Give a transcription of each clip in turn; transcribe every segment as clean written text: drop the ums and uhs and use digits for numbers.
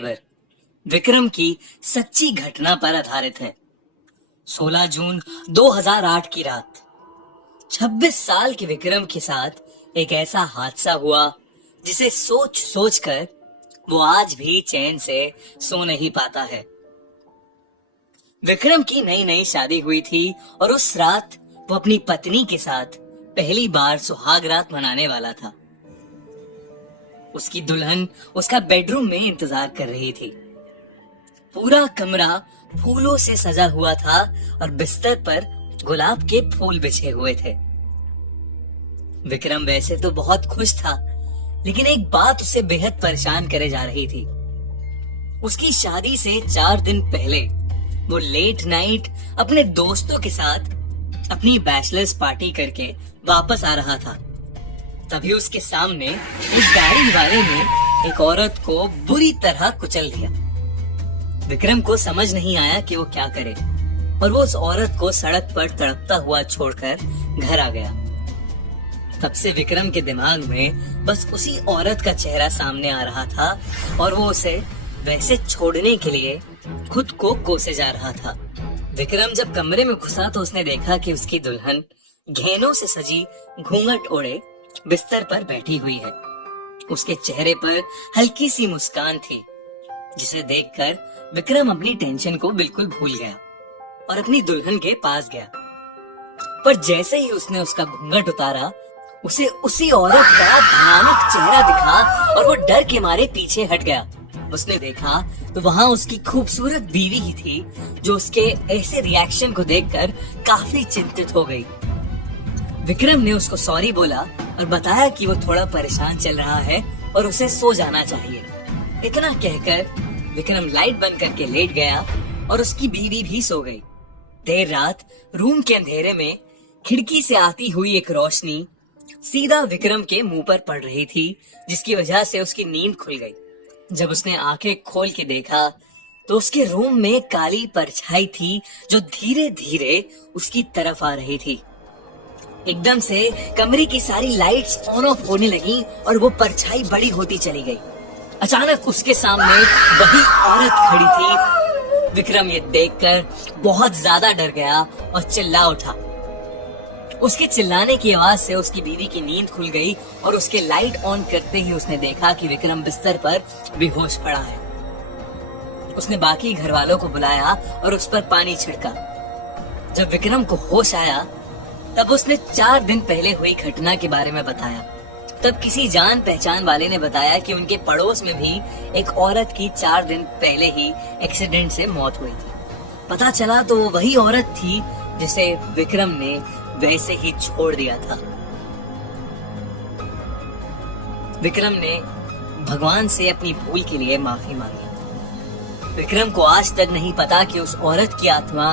Subscriber Vikram की सच्ची घटना पर आधारित है। 16 जून 2008 की रात 26 साल के विक्रम के साथ एक ऐसा हादसा हुआ जिसे सोच सोच कर वो आज भी चैन से सो नहीं पाता है। विक्रम की नई नई शादी हुई थी और उस रात वो अपनी पत्नी के साथ पहली बार सुहाग रात मनाने वाला था। उसकी दुल्हन उसका बेडरूम में इंतजार कर रही थी। पूरा कमरा फूलों से सजा हुआ था और बिस्तर पर गुलाब के फूल बिछे हुए थे। विक्रम वैसे तो बहुत खुश था, लेकिन एक बात उसे बेहद परेशान करे जा रही थी। उसकी शादी से 4 दिन पहले वो लेट नाइट अपने दोस्तों के साथ अपनी बैचलर्स पार्टी करके वापस आ रहा था। तभी उसके सामने एक गाड़ी वाले ने एक औरत को बुरी तरह कुचल दिया। विक्रम को समझ नहीं आया कि वो क्या करे और वो उस औरत को सड़क पर तड़पता हुआ छोड़कर घर आ गया। तब से विक्रम के दिमाग में बस उसी औरत का चेहरा सामने आ रहा था और वो उसे वैसे छोड़ने के लिए खुद को कोसे जा रहा था। विक्रम जब कमरे में घुसा तो उसने देखा कि उसकी दुल्हन गहनों से सजी घूंघट ओढ़े बिस्तर पर बैठी हुई है। उसके चेहरे पर हल्की सी मुस्कान थी, जिसे देखकर विक्रम अपनी टेंशन को बिल्कुल भूल गया और अपनी दुल्हन के पास गया। पर जैसे ही उसने उसका घूंघट उतारा, उसे उसी औरत का भयानक चेहरा दिखा और वो डर के मारे पीछे हट गया। उसने देखा तो वहाँ उसकी खूबसूरत बीवी ही थी, जो उसके ऐसे रिएक्शन को देखकर काफी चिंतित हो गई। विक्रम ने उसको सॉरी बोला और बताया कि वो थोड़ा परेशान चल रहा है और उसे सो जाना चाहिए। इतना कहकर विक्रम लाइट बंद करके लेट गया और उसकी बीवी भी सो गई। देर रात रूम के अंधेरे में खिड़की से आती हुई एक रोशनी सीधा विक्रम के मुंह पर पड़ रही थी, जिसकी वजह से उसकी नींद खुल गई। जब उसने आंखें खोल के देखा तो उसके रूम में काली परछाई थी, जो धीरे धीरे उसकी तरफ आ रही थी। एकदम से कमरे की सारी लाइट्स ऑन ऑफ होने लगी और वो परछाई बड़ी होती चली गई। अचानक उसके सामने वही औरत खड़ी थी। विक्रम ये देखकर बहुत ज्यादा डर गया और चिल्ला उठा। उसके चिल्लाने की आवाज से उसकी बीवी की नींद खुल गई और उसके लाइट ऑन करते ही उसने देखा कि विक्रम बिस्तर पर बेहोश पड़ा है। उसने बाकी घर वालों को बुलाया और उस पर पानी छिड़का। जब विक्रम को होश आया तब उसने 4 दिन पहले हुई घटना के बारे में बताया। तब किसी जान पहचान वाले ने बताया कि उनके पड़ोस में भी एक औरत की 4 दिन पहले ही एक्सीडेंट से मौत हुई थी। पता चला तो वो वही औरत थी जिसे विक्रम ने वैसे ही छोड़ दिया था। विक्रम ने भगवान से अपनी भूल के लिए माफी मांगी। विक्रम को आज तक नहीं पता कि उस औरत की आत्मा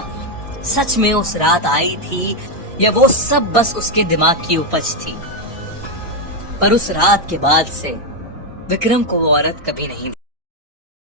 सच में उस रात आई थी या वो सब बस उसके दिमाग की उपज थी। पर उस रात के बाद से विक्रम को वो औरत कभी नहीं